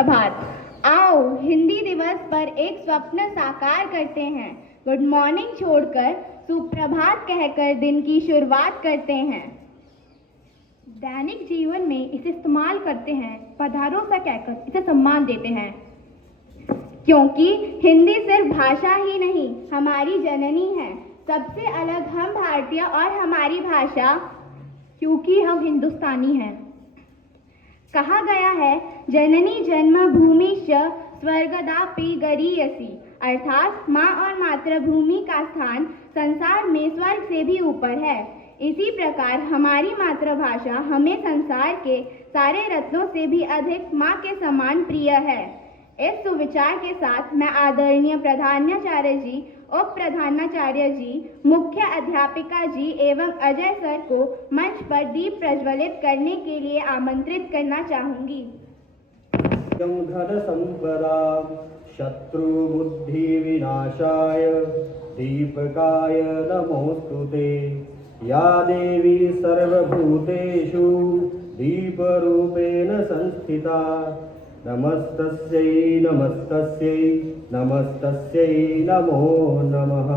सुप्रभात। आओ हिंदी दिवस पर एक स्वप्न साकार करते हैं। गुड मॉर्निंग छोड़कर सुप्रभात कहकर दिन की शुरुआत करते हैं। दैनिक जीवन में इसे इस्तेमाल करते हैं, पधारो सा कहकर इसे सम्मान देते हैं। क्योंकि हिंदी सिर्फ भाषा ही नहीं, हमारी जननी है। सबसे अलग हम भारतीय और हमारी भाषा, क्योंकि हम हिंदुस्तानी हैं। कहा गया है जननी जन्मभूमिश्च स्वर्गदापि गरीयसी, अर्थात माँ और मातृभूमि का स्थान संसार में स्वर्ग से भी ऊपर है। इसी प्रकार हमारी मातृभाषा हमें संसार के सारे रत्नों से भी अधिक माँ के समान प्रिय है। इस सुविचार के साथ मैं आदरणीय प्रधानाचार्य जी, उप प्रधानाचार्य जी, मुख्य अध्यापिका जी एवं अजय सर को मंच पर दीप प्रज्वलित करने के लिए आमंत्रित करना चाहूंगी। घन संपदा शत्रु बुद्धि विनाशाय दीपकाय नमोस्तुते, या देवी सर्वभूतेषु दीपरूपेण संस्थिता, नमस्तस्यै नमस्तस्यै नमस्तस्यै नमो नमः।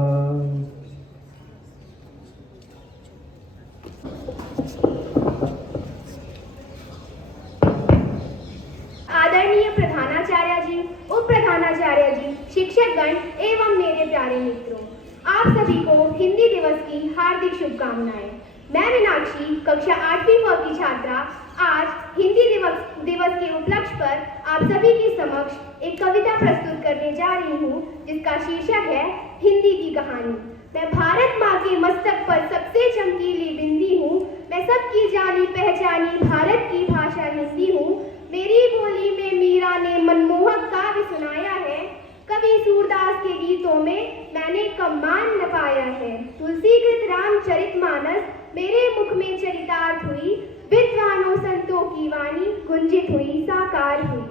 आदरणीय प्रधानाचार्य जी, उप प्रधानाचार्य जी, शिक्षकगण एवं मेरे प्यारे मित्रों, आप सभी को हिंदी दिवस की हार्दिक शुभकामनाएं। मैं मीनाक्षी, कक्षा 8वीं व की छात्रा, आज हिंदी दिवस के उपलक्ष्य पर आप सभी के समक्ष एक कविता प्रस्तुत करने जा रही हूँ, जिसका शीर्षक है हिंदी की कहानी। मैं भारत माँ के मस्तक पर सबसे चमकीली बिंदी हूँ, मैं सबकी जानी पहचानी भारत की भाषा हिंदी हूँ। मेरी बोली में मीरा ने मनमोहक काव्य सुनाया है, कवि सूरदास के गीतों में मैंने कम्मान न पाया है। तुलसीकृत रामचरितमानस मेरे मुख में चरितार्थ हुई, विद्वानों संतों की वाणी गुंजित हुई, साकार हुई।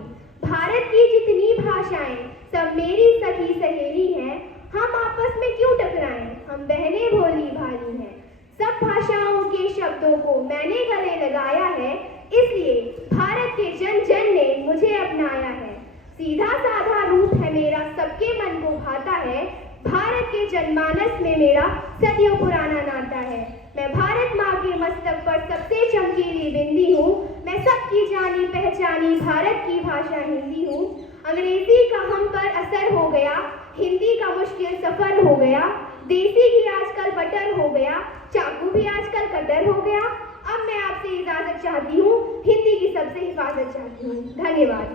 भारत की जितनी भाषाएं सब मेरी सखी सहेली हैं, हम आपस में क्यों टकराएं, हम बहनें भोली भाली हैं। सब भाषाओं के शब्दों को मैंने गले लगाया है, इसलिए भारत के जन जन ने मुझे अपनाया है। सीधा साधा रूप है मेरा, सबके मन को भाता है, भारत के जनमानस में मेरा सदियों पुराना नाता है। मैं भारत माँ के मस्तक पर सबसे चमकीली बिंदी हूँ, मैं सबकी जानी पहचानी भारत की भाषा हिंदी हूँ। अंग्रेजी का हम पर असर हो गया, हिंदी का मुश्किल सफर हो गया, देसी भी आजकल बटर हो गया, चाकू भी आजकल कटर हो गया। अब मैं आपसे इजाजत चाहती हूँ, हिंदी की सबसे हिफाजत चाहती हूँ। धन्यवाद।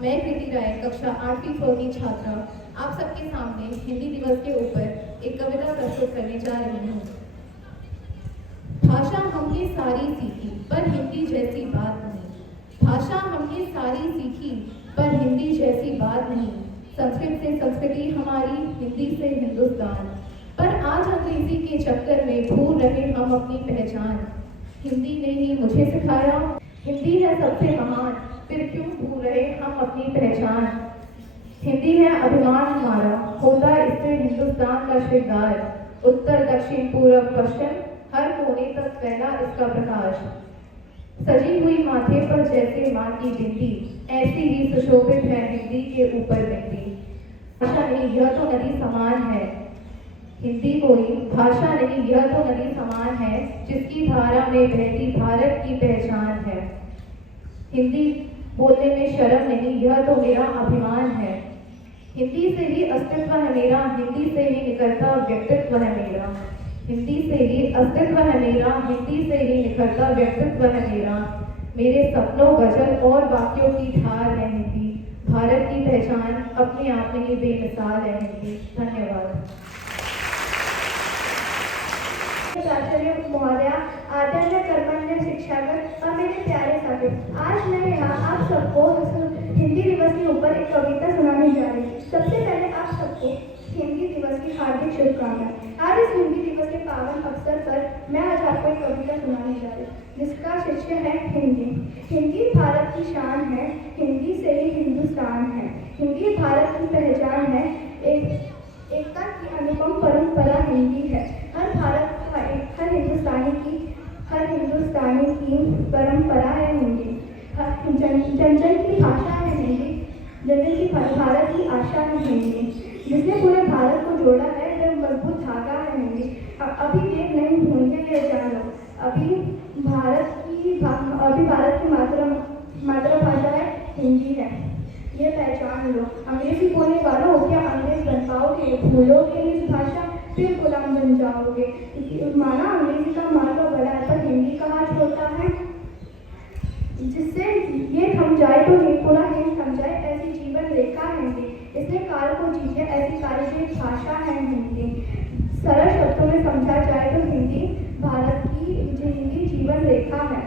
मैं कृति राय, कक्षा 8वीं की छात्रा, आप सबके सामने हिंदी दिवस के ऊपर एक कविता प्रस्तुत करने जा रही हूँ। भाषा हमने सारी सीखी पर हिंदी जैसी बात नहीं, भाषा हमने सारी सीखी पर हिंदी जैसी बात नहीं। संस्कृत से संस्कृति हमारी, हिंदी से हिंदुस्तान, पर आज अंग्रेजी के चक्कर में भूल रहे हम अपनी पहचान। हिंदी ने ही मुझे सिखाया, हिंदी है सबसे महान, फिर क्यों भूल रहे हम अपनी पहचान। हिंदी है अभिमान हमारा, होता इससे हिंदुस्तान का श्रृंगार, उत्तर दक्षिण पूर्व पश्चिम हर कोने तक फैला इसका प्रकाश। सजी हुई माथे पर जैसे माँ की बिंदी, ऐसी ही सुशोभित है हिंदी के ऊपर बिंदी। भाषा नहीं यह तो नदी समान है, हिंदी कोई भाषा नहीं यह तो नदी समान है, जिसकी धारा में बहती भारत की पहचान है। हिंदी बोलने में शर्म नहीं, यह तो मेरा अभिमान है। हिंदी से ही अस्तित्व है मेरा, हिंदी से ही निकलता व्यक्तित्व है मेरा। हिंदी से ही अस्तित्व है मेरा, हिंदी से ही निकलता व्यक्तित्व है मेरा। मेरे सपनों गजल और वाक्यों की धार है हिंदी, भारत की पहचान अपने आप में ही बेमिसाल है हिंदी। धन्यवाद। आचार्य महोदया, आदरणीय कर्मण्य शिक्षागण और मेरे प्यारे साथी, आज मैं यहाँ आप सबको हिंदी दिवस के ऊपर एक कविता सुनाने जा रही हूँ। सबसे पहले आप सबको हिंदी दिवस की हार्दिक शुभकामनाएं। आज इस हिंदी दिवस के पावन अवसर पर मैं आज आपको एक कविता सुनाने जा रही हूँ, जिसका शीर्षक है हिंदी। हिंदी भारत की शान है, हिंदी से ही हिंदुस्तान है। हिंदी भारत की पहचान है, एकता की अनुपम परंपरा हिंदी है। हर भारत का हर हिंदुस्तानी की हर हिंदुस्तान हिंदुस्तानी की परंपरा है हिंदी। जन जन की भाषा है हिंदी, जन जन की भारत की आशा है हिंदी। जिसने पूरे भारत को जोड़ा है वह मजबूत धागा है हिंदी। अभी देख नहीं भूलेंगे ये जानो, अभी भारत की मातृभाषा है हिंदी है, ये पहचान लो। अंग्रेजी बोलने वालों क्या अंग्रेज बन पाओगे? भूलोगे इस भाषा फिर गुलाम बन जाओगे। माना अंग्रेजी का मार्का बड़ा है पर हिंदी का हाथ छोटा है। जिससे ये थम जाए तो पूरा हिंद थम जाए, ऐसी जीवन रेखा है हिंदी। इसने काल को जीते ऐसी कार्यशील भाषा है हिंदी। सरल शब्दों में समझा जाए तो हिंदी भारत की हिंदी जीवन रेखा है।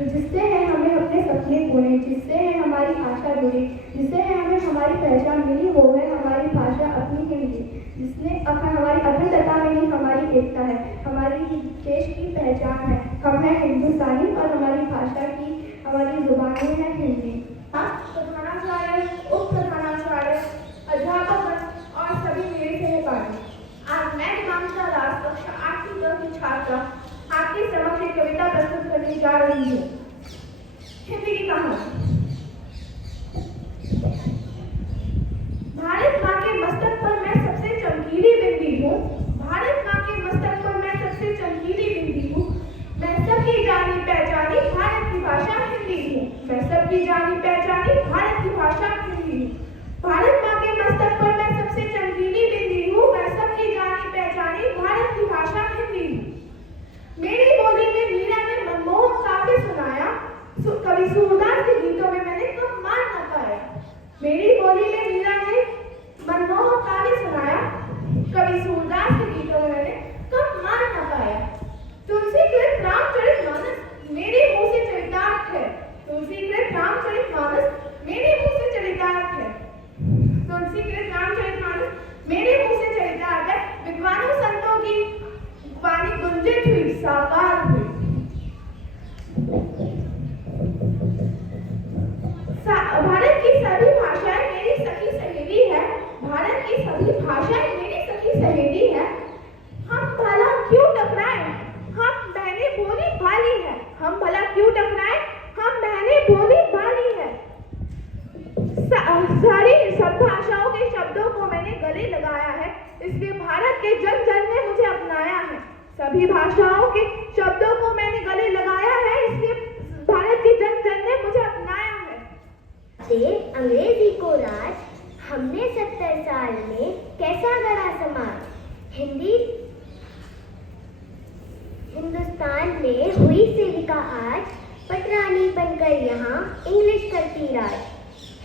जिससे है हमें अपने सपने पूरे, जिससे है हमारी आशा जुड़ी, जिससे है हमें हमारी पहचान मिली, वो है हमारी भाषा अपनी हिंदी। जिसने हमारी अखंडता में ही हमारी एकता है, हमारी देश की पहचान है। हम हैं हिंदुस्तानी और हमारी भाषा की हमारी जुबानी है हिंदी। प्रधानाचार्य, उप प्रधानाचार्य, अध्यापक और सभी मेरे सहपाठी, आज मैं दिवांशा दास कक्षा 8वीं की छात्रा आपके समक्ष एक कविता प्रस्तुत करने जा रही हूँ। हिंदी की कहानी। भारत माँ के मस्तक पर मैं सबसे चमकीली बिंदी हूँ, भारत माँ के मस्तक पर मैं सबसे चमकीली बिंदी हूँ। मैं सबकी जानी पहचानी भारत की भाषा हिंदी हूँ, मैं सबकी जानी पहचानी भारत की भाषा हिंदी हूँ। भारत माँ के मस्तक पर मैं सबसे चमकीली बिंदी हूँ, मैं सबकी जानी पहचानी भारत की भाषा हिंदी हूँ। मेरी बोली में मीरा ने मनमोहक काव्य सुनाया, कवि सूरदास के गीतों में मैंने कब मान न पाया। मेरी बोली में मीरा ने मनमोहक काव्य सुनाया, कवि सूरदास के गीतों में मैंने कब मान न पाया। तुलसीकृत रामचरितमानस मेरे मुंह से चरितार्थ है, तुलसीकृत रामचरितमानस मेरे मुंह से चरितार्थ है, तुलसीकृत रामचरितमानस मेरे मुंह से चरितार्थ है। विद्वानों संतों की वाणी गुंजित हुई, साकार हुई। भारत की सभी भाषाएं मेरी सखी सहेली है, भारत की सभी भाषाएं मेरी सखी सहेली है। हम भला क्यों टकराए, हम बहने भोली भाली है, हम भला क्यों टकराए, हम बहने भोली भाली है। सारी सब भाषाओं के शब्दों को मैंने गले लगाया है, इसलिए भारत के जन जन ने मुझे अपनाया है। सभी भाषाओं के शब्दों को मैंने गले लगाया है, इसलिए भारत के जन जन ने मुझे अपनाया है। अंग्रेजी को राज हमने 70 साल में कैसा गढ़ा समाज, हिंदुस्तान में हुई सेविका आज, पटरानी बनकर यहाँ इंग्लिश करती राज।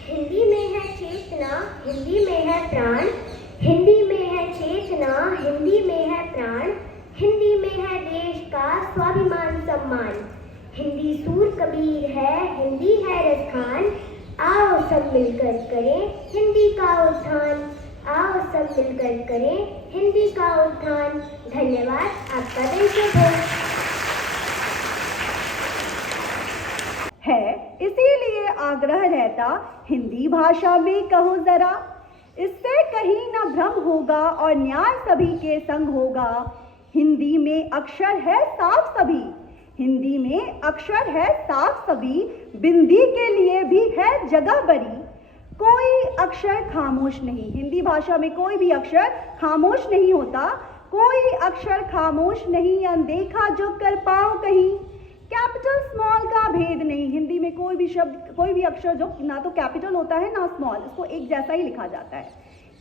हिंदी में है चेतना, हिंदी में है प्राण, हिंदी में है चेतना, हिंदी में है प्राण, हिंदी में है देश का स्वाभिमान सम्मान। हिंदी सूर कबीर है, हिंदी है रसखान, आओ सब मिलकर करें हिंदी का उत्थान, आओ सब मिलकर करें हिंदी का उत्थान। धन्यवाद, आपका दिन शुभ हो। है इसीलिए आग्रह रहता हिंदी भाषा में कहो जरा, इससे कहीं न भ्रम होगा और न्याय सभी के संग होगा। हिंदी में अक्षर है साफ सभी, हिंदी में अक्षर है साफ सभी, बिंदी के लिए भी है जगह बड़ी। कोई अक्षर खामोश नहीं, हिंदी भाषा में कोई भी अक्षर खामोश नहीं होता, कोई अक्षर खामोश नहीं, अनदेखा जो कर पाओ कहीं। कैपिटल स्मॉल का भेद नहीं, हिंदी में कोई भी शब्द कोई भी अक्षर जो ना तो कैपिटल होता है ना स्मॉल, इसको एक जैसा ही लिखा जाता है।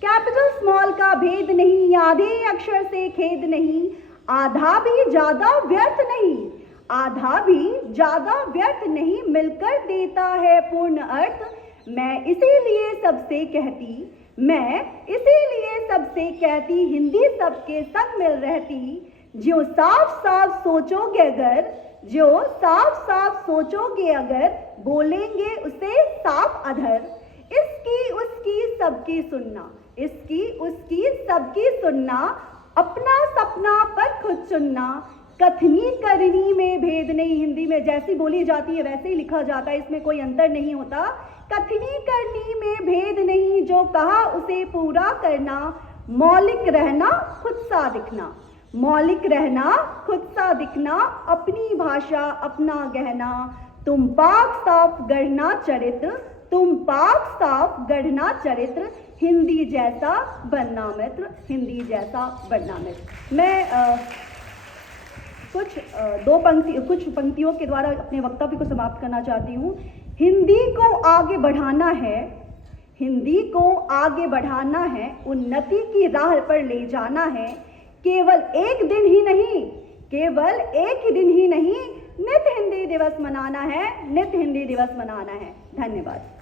कैपिटल स्मॉल का भेद नहीं, आधे अक्षर से खेद नहीं, आधा भी ज्यादा व्यर्थ नहीं, आधा भी ज्यादा व्यर्थ नहीं, मिलकर देता है पूर्ण अर्थ। मैं इसीलिए सबसे कहती हिंदी सबके संग मिल रहती। जो साफ साफ सोचोगे अगर बोलेंगे उसे साफ अधर। इसकी उसकी सबकी सुनना, इसकी उसकी सबकी सुनना, अपना सपना पर खुद चुनना। कथनी करनी में भेद नहीं, हिंदी में जैसी बोली जाती है वैसे ही लिखा जाता है, इसमें कोई अंतर नहीं होता। कथनी करनी में भेद नहीं, जो कहा उसे पूरा करना, मौलिक रहना खुद सा दिखना, मौलिक रहना, खुद सा दिखना, अपनी भाषा अपना गहना, तुम पाक साफ गढ़ना चरित्र, तुम पाक साफ गढ़ना चरित्र, हिंदी जैसा बनना मित्र, हिंदी जैसा बनना मित्र। मैं कुछ पंक्तियों के द्वारा अपने वक्तव्य को समाप्त करना चाहती हूँ। हिंदी को आगे बढ़ाना है, हिंदी को आगे बढ़ाना है, उन्नति की राह पर ले जाना है, केवल एक दिन ही नहीं, केवल एक ही दिन ही नहीं, नित हिंदी दिवस मनाना है, नित हिंदी दिवस मनाना है। धन्यवाद।